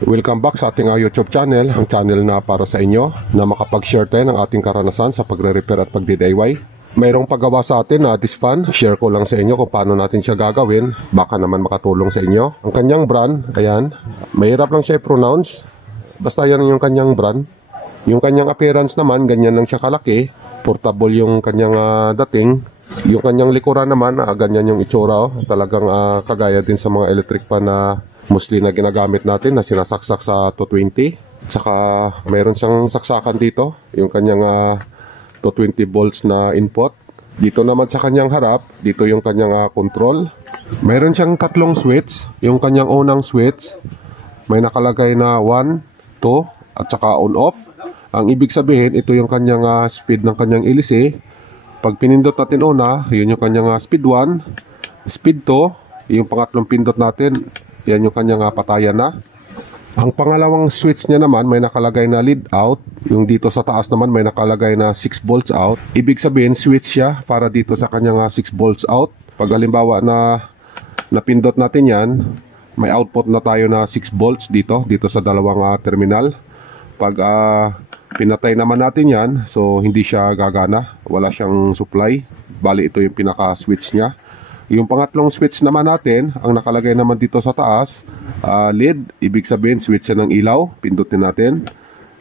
Welcome back sa ating YouTube channel, ang channel na para sa inyo na makapag-share tayo ng ating karanasan sa pagre-repair at pagdi-DIY. Mayroong paggawa sa atin na this fan, share ko lang sa inyo kung paano natin siya gagawin, baka naman makatulong sa inyo. Ang kanyang brand, ayan, mahirap lang siya i-pronounce, basta yan yung kanyang brand. Yung kanyang appearance naman, ganyan lang siya kalaki, portable yung kanyang dating. Yung kanyang likuran naman, ganyan yung itsura, talagang kagaya din sa mga electric fan na mostly na ginagamit natin na sinasaksak sa 220. Saka mayroon siyang saksakan dito, yung kanyang 220 volts na input. Dito naman sa kanyang harap, dito yung kanyang control. Mayroon siyang tatlong switch. Yung kanyang unang switch, may nakalagay na 1, 2, at saka on-off. Ang ibig sabihin, ito yung kanyang speed ng kanyang ilisi. Pag pinindot natin una, yun yung kanyang speed 1, speed 2, yung pangatlong pindot natin, yan yung kanyang patayan na. Ang pangalawang switch niya naman may nakalagay na lead out. Yung dito sa taas naman may nakalagay na 6 volts out. Ibig sabihin switch siya para dito sa kanyang 6 volts out. Pag halimbawa na napindot natin yan, may output na tayo na 6 volts dito sa dalawang terminal. Pag pinatay naman natin yan, so hindi siya gagana, wala siyang supply. Bali ito yung pinaka switch niya. Yung pangatlong switch naman natin, ang nakalagay naman dito sa taas, lead, ibig sabihin switch yan ng ilaw, pindutin natin.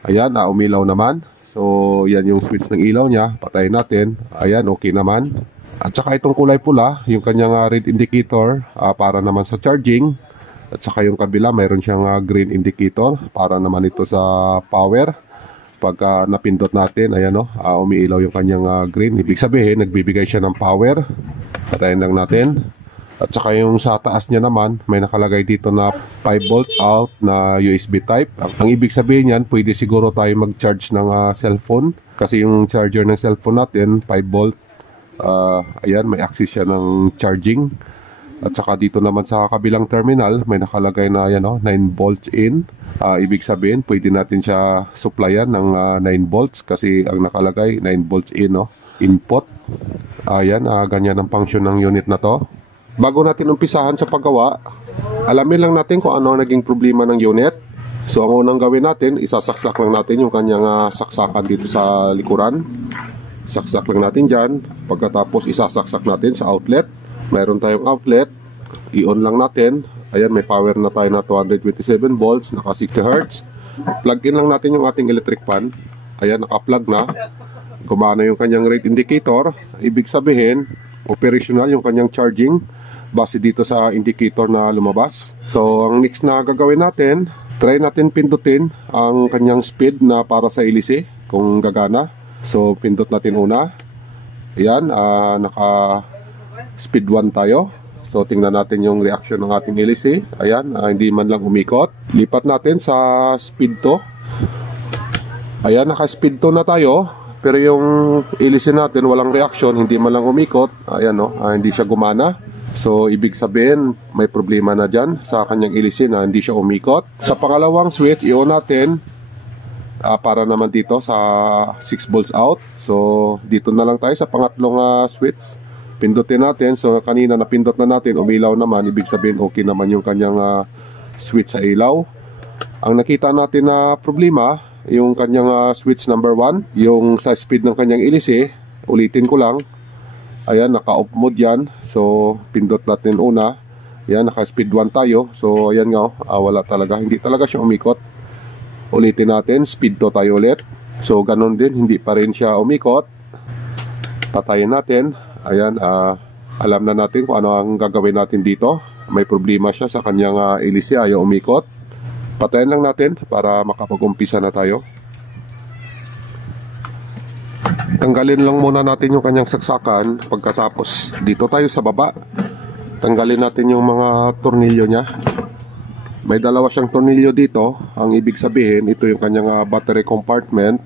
Ayan, umilaw naman. So, yan yung switch ng ilaw niya, patayin natin. Ayan, okay naman. At saka itong kulay pula, yung kanyang red indicator, para naman sa charging. At saka yung kabila, mayroon siyang green indicator, para naman ito sa power. Pag napindot natin, ayan umiilaw yung kanyang green. Ibig sabihin, nagbibigay siya ng power. Patayin lang natin. At saka yung sa taas niya naman, may nakalagay dito na 5 volt out na USB type. Ang ibig sabihin yan, pwede siguro tayo mag-charge ng cellphone. Kasi yung charger ng cellphone natin, 5 volt. Ayan, may access siya ng charging. At saka dito naman sa kabilang terminal, may nakalagay na 9 volts in. Ibig sabihin, pwede natin siya supplyan ng 9 volts kasi ang nakalagay 9 volts in, input. Ayan, ganyan ang function ng unit na to. Bago natin umpisahan sa paggawa, alamin lang natin kung ano ang naging problema ng unit. So ang unang gawin natin, isasaksak lang natin yung kanyang saksakan dito sa likuran. Saksak lang natin dyan. Pagkatapos isasaksak natin sa outlet. Mayroon tayong outlet, i-on lang natin. Ayan, may power na tayo na 227 volts, naka 60 Hz. Plug in lang natin yung ating electric fan. Ayan, naka-plug na. Gumana yung kanyang rate indicator. Ibig sabihin, operational yung kanyang charging base dito sa indicator na lumabas. So, ang next na gagawin natin, try natin pindutin ang kanyang speed na para sa ilisi kung gagana. So, pindot natin una. Ayan, naka speed 1 tayo. So tingnan natin yung reaction ng ating LC. Ayan, hindi man lang umikot. Lipat natin sa speed 2. Ayan, naka speed 2 na tayo. Pero yung LC natin walang reaction, hindi man lang umikot. Ayan hindi siya gumana. So ibig sabihin may problema na dyan sa kanyang LC na hindi siya umikot. Sa pangalawang switch, i-on natin. Para naman dito sa 6 volts out. So dito na lang tayo sa pangatlong switch. Pindutin natin. So kanina napindot na natin, umilaw naman. Ibig sabihin okay naman yung kanyang switch sa ilaw. Ang nakita natin na problema, yung kanyang switch number 1, yung sa speed ng kanyang LC. Ulitin ko lang. Ayan, naka-off mode yan. So pindot natin una. Ayan, naka-speed 1 tayo. So ayan nga, wala talaga. Hindi talaga siya umikot. Ulitin natin, speed 2 tayo ulit. So ganun din, hindi pa rin siya umikot. Patayin natin. Ayan, alam na natin kung ano ang gagawin natin dito. May problema siya sa kanyang LC, ayaw umikot. Patayin lang natin para makapag-umpisa na tayo. Tanggalin lang muna natin yung kanyang saksakan. Pagkatapos dito tayo sa baba, tanggalin natin yung mga tornilyo niya. May dalawa siyang tornilyo dito. Ang ibig sabihin, ito yung kanyang battery compartment.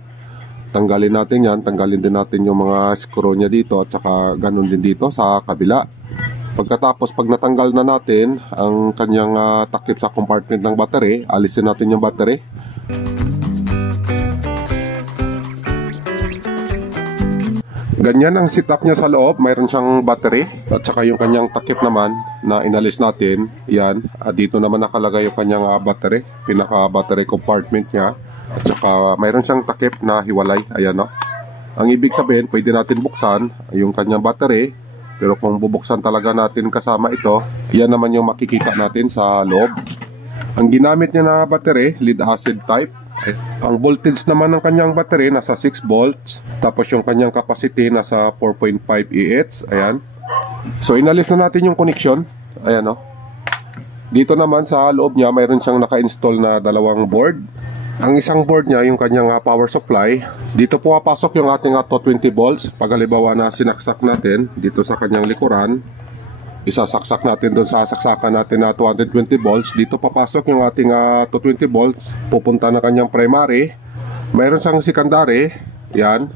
Tanggalin natin yan, tanggalin din natin yung mga screw niya dito at saka ganun din dito sa kabila. Pagkatapos pag natanggal na natin ang kanyang takip sa compartment ng battery, alisin natin yung battery. Ganyan ang setup niya sa loob. Mayroon siyang battery at saka yung kanyang takip naman na inalis natin. Yan. Dito naman nakalagay yung kanyang battery. Pinaka battery compartment niya. At saka mayroon siyang takip na hiwalay. Ayan o. Ang ibig sabihin, pwede natin buksan yung kanyang battery. Pero kung bubuksan talaga natin kasama ito, yan naman yung makikita natin sa loob. Ang ginamit niya na battery, lead acid type. Ang voltage naman ng kanyang battery nasa 6 volts. Tapos yung kanyang capacity nasa 4.5 Ah. Ayan. So inalis na natin yung connection. Ayan o. Dito naman sa loob niya mayroon siyang naka-install na dalawang board. Ang isang board niya yung kanyang power supply. Dito po papasok yung ating 220 volts. Pag halimbawa na sinaksak natin dito sa kanyang likuran, isasaksak natin doon sa saksakan natin na 220 volts. Dito papasok yung ating 220 volts. Pupunta na kanyang primary. Mayroon siyang secondary. Yan.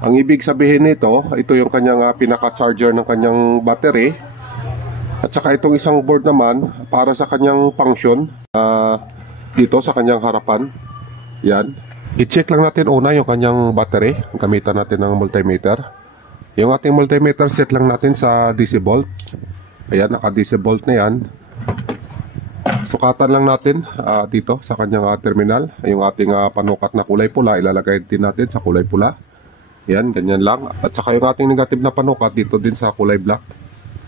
Ang ibig sabihin nito, ito yung kanyang pinaka-charger ng kanyang battery. At saka itong isang board naman para sa kanyang function dito sa kanyang harapan. Yan. I-check lang natin una yung kanyang battery. Gamitan natin ng multimeter. Yung ating multimeter set lang natin sa DC volt. Ayan, naka DC volt na yan. Sukatan lang natin dito sa kanyang terminal. Yung ating panukat na kulay pula, ilalagay din natin sa kulay pula. Yan, ganyan lang. At saka yung ating negative na panukat dito din sa kulay black.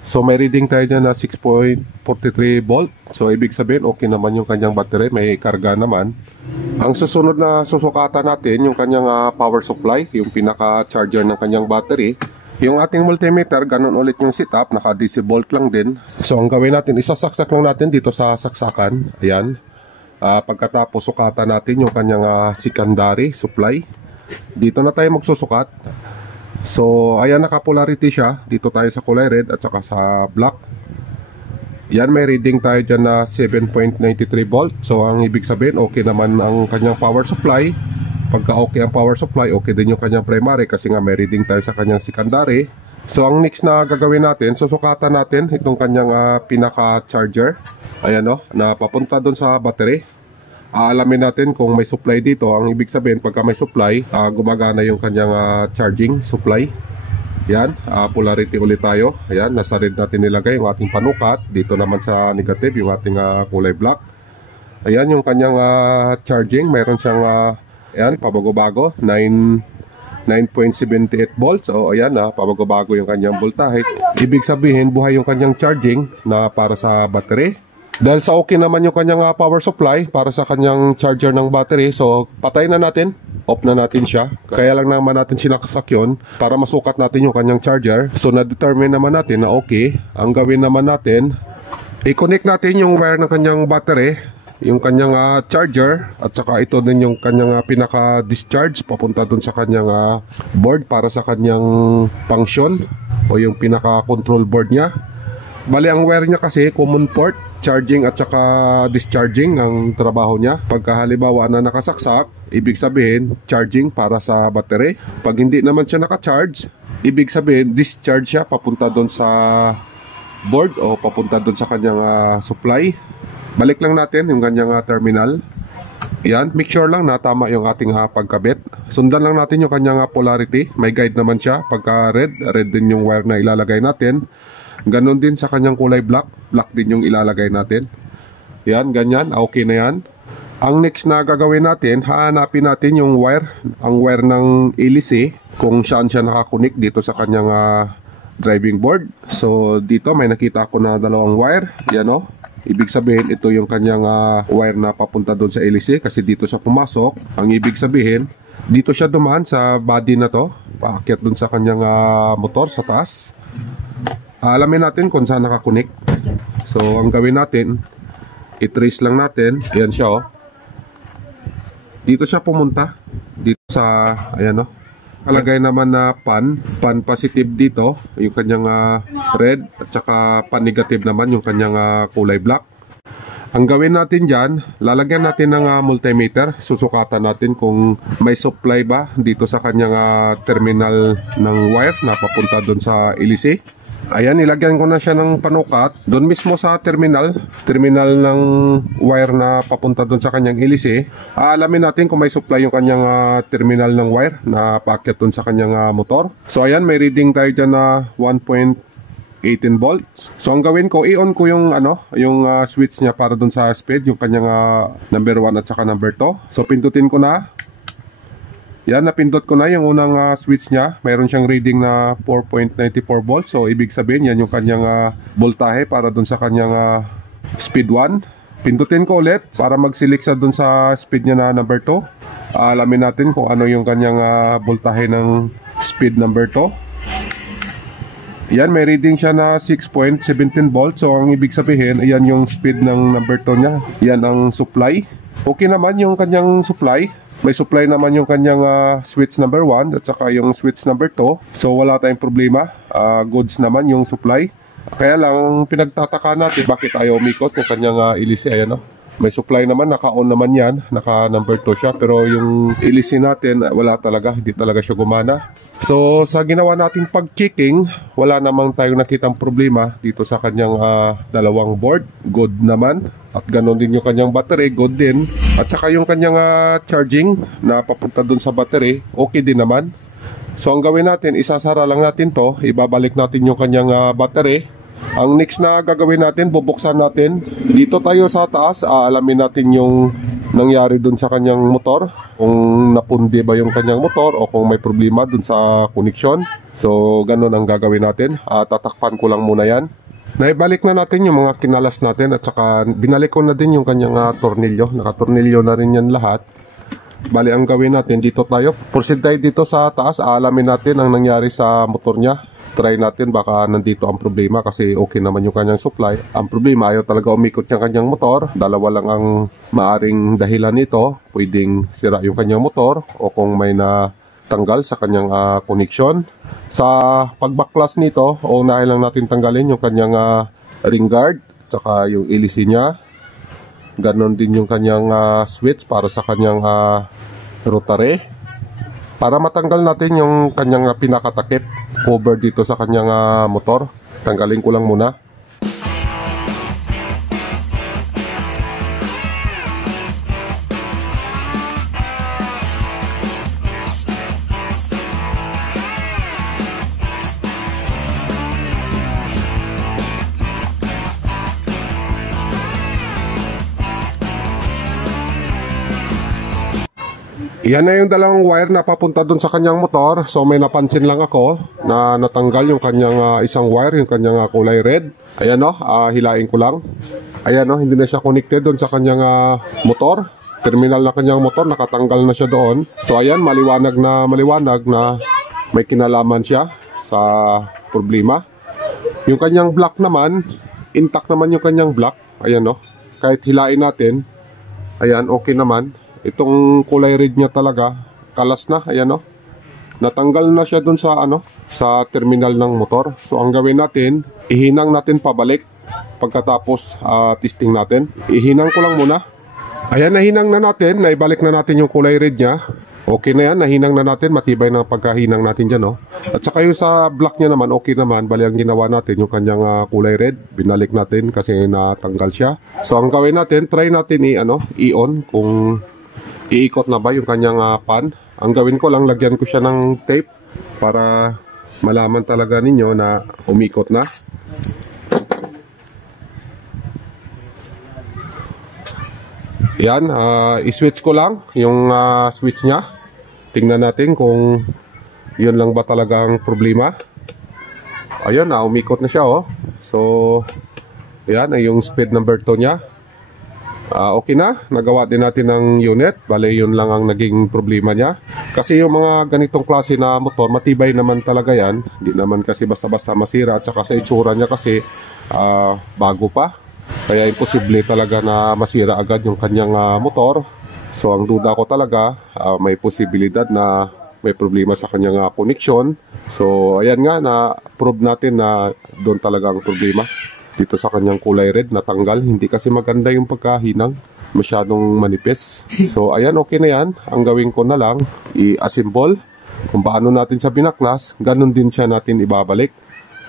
So may reading tayo dyan na 6.43 volt. So ibig sabihin okay naman yung kanyang battery, may karga naman. Ang susunod na susukatan natin yung kanyang power supply, yung pinaka-charger ng kanyang battery. Yung ating multimeter, ganun ulit yung setup, naka DC volt lang din. So ang gawin natin, isasaksak lang natin dito sa saksakan. Ayan. Pagkatapos sukatan natin yung kanyang secondary supply. Dito na tayo magsusukat. So ayan, naka-polarity siya. Dito tayo sa kulay red at saka sa black. Yan, may reading tayo dyan na 7.93 volt. So ang ibig sabihin okay naman ang kanyang power supply. Pagka okay ang power supply, okay din yung kanyang primary kasi nga may reading tayo sa kanyang secondary. So ang next na gagawin natin, susukatan natin itong kanyang pinaka-charger. Ayan o, na papunta doon sa battery. Aalamin natin kung may supply dito. Ang ibig sabihin, pagka may supply, gumagana yung kanyang charging supply. Yan, polarity ulit tayo. Ayan, nasa red natin nilagay yung ating panukat. Dito naman sa negative, yung ating kulay black. Ayan, yung kanyang charging. Mayroon siyang, ayan, pabago-bago. 9.78 volts. O, ayan, pabago-bago yung kanyang voltage. Ibig sabihin, buhay yung kanyang charging na para sa battery. Dahil sa okay naman yung kanyang power supply para sa kanyang charger ng battery, so patay na natin, off na natin siya. Kaya lang naman natin sinaksak yun para masukat natin yung kanyang charger. So na-determine naman natin na okay. Ang gawin naman natin, i-connect natin yung wire ng kanyang battery, yung kanyang charger, at saka ito din yung kanyang pinaka-discharge papunta dun sa kanyang board para sa kanyang function o yung pinaka-control board niya. Bali, ang wire niya kasi common port, charging at saka discharging ang trabaho niya. Pagka halimbawa na nakasaksak, ibig sabihin charging para sa battery. Pag hindi naman siya naka-charge, ibig sabihin discharge siya papunta doon sa board o papunta doon sa kanyang supply. Balik lang natin yung kanyang terminal. Yan, make sure lang na tama yung ating pagkabit. Sundan lang natin yung kanyang polarity. May guide naman siya. Pagka red, red din yung wire na ilalagay natin. Ganon din sa kanyang kulay black, black din yung ilalagay natin. Yan, ganyan, okay na yan. Ang next na gagawin natin, hahanapin natin yung wire, ang wire ng hélice, kung saan siya nakakunik dito sa kanyang driving board. So dito may nakita ako na dalawang wire, yan o. Ibig sabihin ito yung kanyang wire na papunta doon sa hélice kasi dito siya pumasok. Ang ibig sabihin, dito siya dumaan sa body na to, paakyat doon sa kanyang motor sa taas. Alamin natin kung saan nakakunik. So ang gawin natin, i-trace lang natin. Ayan siya o. Dito siya pumunta. Dito sa, ayan o. Kalagay naman na pan positive dito, yung kanyang red, at saka pan negative naman yung kanyang kulay black. Ang gawin natin dyan, lalagyan natin ng multimeter. Susukatan natin kung may supply ba dito sa kanyang terminal ng wire na papunta doon sa hélice. Ayan, nilagyan ko na siya ng panukat doon mismo sa terminal ng wire na papunta doon sa kanyang hélice. Alamin natin kung may supply yung kanyang terminal ng wire na paakyat doon sa kanyang motor. So ayan, may reading tayo dyan na 1.18 volts. So ang gawin ko, i-on ko yung switch niya para doon sa speed, yung kanyang number 1 at saka number 2. So pindutin ko na. Yan, napindot ko na yung unang switch niya. Mayroon siyang reading na 4.94 volts. So, ibig sabihin, yan yung kanyang voltahe para dun sa kanyang speed 1. Pindutin ko ulit para mag-select sa dun sa speed niya na number 2. Alamin natin kung ano yung kanyang voltahe ng speed number 2. Yan, may reading siya na 6.17 volts. So, ang ibig sabihin, yan yung speed ng number 2 niya. Yan ang supply. Okay naman yung kanyang supply. May supply naman yung kanyang switch number 1 at saka yung switch number 2. So wala tayong problema. Goods naman yung supply. Kaya lang pinagtataka natin bakit ayaw umikot yung kanyang hélice. Ayan, no? May supply naman, naka-on naman yan. Naka number 2 siya. Pero yung hélice natin, wala talaga. Hindi talaga siya gumana. So sa ginawa nating pag-checking, wala namang tayong nakitang problema dito sa kanyang dalawang board. Good naman. At ganon din yung kanyang battery, good din. At saka yung kanyang charging na papunta dun sa battery, okay din naman. So ang gawin natin, isasara lang natin to, ibabalik natin yung kanyang battery. Ang next na gagawin natin, bubuksan natin. Dito tayo sa taas, alamin natin yung nangyari dun sa kanyang motor. Kung napundi ba yung kanyang motor o kung may problema dun sa connection. So ganon ang gagawin natin. Tatakpan ko lang muna yan. Naibalik na natin yung mga kinalas natin at saka binalik ko na din yung kanyang tornilyo. Nakatornilyo na rin yan lahat. Bali, ang gawin natin, dito tayo. Proceed tayo dito sa taas. Alamin natin ang nangyari sa motor niya. Try natin, baka nandito ang problema kasi okay naman yung kanyang supply. Ang problema, ayaw talaga umikot yung kanyang motor. Dalawa lang ang maaring dahilan nito. Pwedeng sira yung kanyang motor o kung may natanggal sa kanyang connection. Sa pagbaklas nito, unahin lang natin tanggalin yung kanyang ring guard, saka yung hélice niya. Ganon din yung kanyang switch para sa kanyang rotary. Para matanggal natin yung kanyang pinakatakip, cover dito sa kanyang motor. Tanggalin ko lang muna. Yan na yung dalawang wire na papunta dun sa kanyang motor. So may napansin lang ako na natanggal yung kanyang isang wire, yung kanyang kulay red. Ayan, no, hilain ko lang. Ayan, no, hindi na siya connected dun sa kanyang motor. Terminal na kanyang motor, nakatanggal na siya doon. So ayan, maliwanag na may kinalaman siya sa problema. Yung kanyang block naman, intact naman yung kanyang block. Ayan, no, kahit hilain natin, ayan, okay naman. Itong kulay red niya talaga, kalas na, ayan, no. Natanggal na siya dun sa sa terminal ng motor. So ang gawin natin, ihinang natin pabalik pagkatapos testing natin. Ihinang ko lang muna. Ayan, nahinang na natin, naibalik na natin yung kulay red niya. Okay na yan, nahinang na natin, matibay na pagkahinang natin dyan, no. At saka yung sa black niya naman, okay naman. Bali ang ginawa natin, yung kanyang kulay red, binalik natin kasi natanggal siya. So ang gawin natin, try natin i-on kung iikot na ba yung kanyang pan. Ang gawin ko lang, lagyan ko siya ng tape para malaman talaga ninyo na umikot na. Yan, i-switch ko lang yung switch niya. Tingnan natin kung yun lang ba talagang problema. Ayun, umikot na siya, oh. So, yan ay yung speed number 2 niya. Okay na, nagawa din natin ng unit. Bale, yun lang ang naging problema niya. Kasi yung mga ganitong klase na motor, matibay naman talaga yan. Hindi naman kasi basta-basta masira. At saka sa itsura niya kasi bago pa. Kaya imposible talaga na masira agad yung kanyang motor. So ang duda ko talaga, may posibilidad na may problema sa kanyang connection. So ayan nga, na-prove natin na doon talaga ang problema. Dito sa kanyang kulay red, natanggal. Hindi kasi maganda yung pagkahinang. Masyadong manipis. So, ayan, okay na yan. Ang gawin ko na lang, i-assemble. Kung paano natin sa binaklas, ganun din siya natin ibabalik.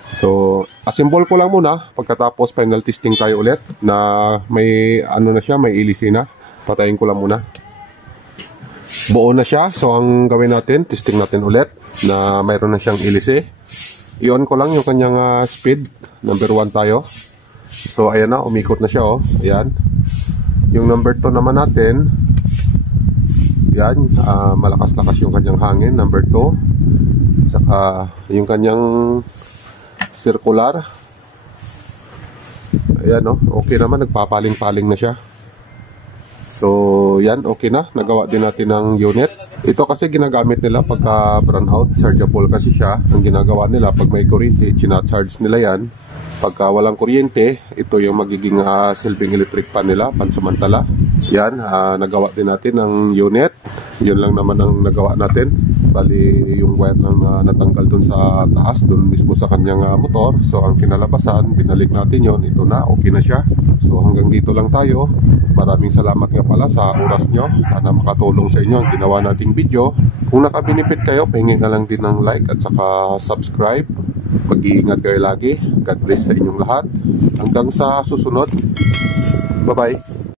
So, assemble ko lang muna. Pagkatapos, final testing tayo ulit na may ano na siya, may ilisi na. Patayin ko lang muna. Buo na siya. So, ang gawin natin, testing natin ulit na mayroon na siyang ilisi. I-on ko lang yung kanyang speed. Number 1 tayo. So, ayan na. Umikot na siya, oh. Ayan. Yung number 2 naman natin, yan. Malakas-lakas yung kanyang hangin. Number 2. Saka, yung kanyang circular. Ayan, oh. Okay naman. Nagpapaling-paling na siya. So, yan, okay na. Nagawa din natin ng unit. Ito kasi ginagamit nila pagka brownout. Chargeable kasi siya. Ang ginagawa nila, pag may kuryente, charge nila yan. Pagka walang kuryente, ito yung magiging silbing electric fan nila, pansamantala. Yan, nagawa din natin ng unit. Yun lang naman ang nagawa natin. Bali, yung wire lang na natanggal dun sa taas, dun mismo sa kanyang motor. So, ang kinalabasan, binalik natin yon. Ito na, okay na siya. So, hanggang dito lang tayo. Maraming salamat nga pala sa oras nyo. Sana makatulong sa inyo ang ginawa nating video. Kung nakabinipit kayo, pahingin na lang din ng like at saka subscribe. Mag-iingat kayo lagi. God bless sa inyong lahat. Hanggang sa susunod. Bye-bye.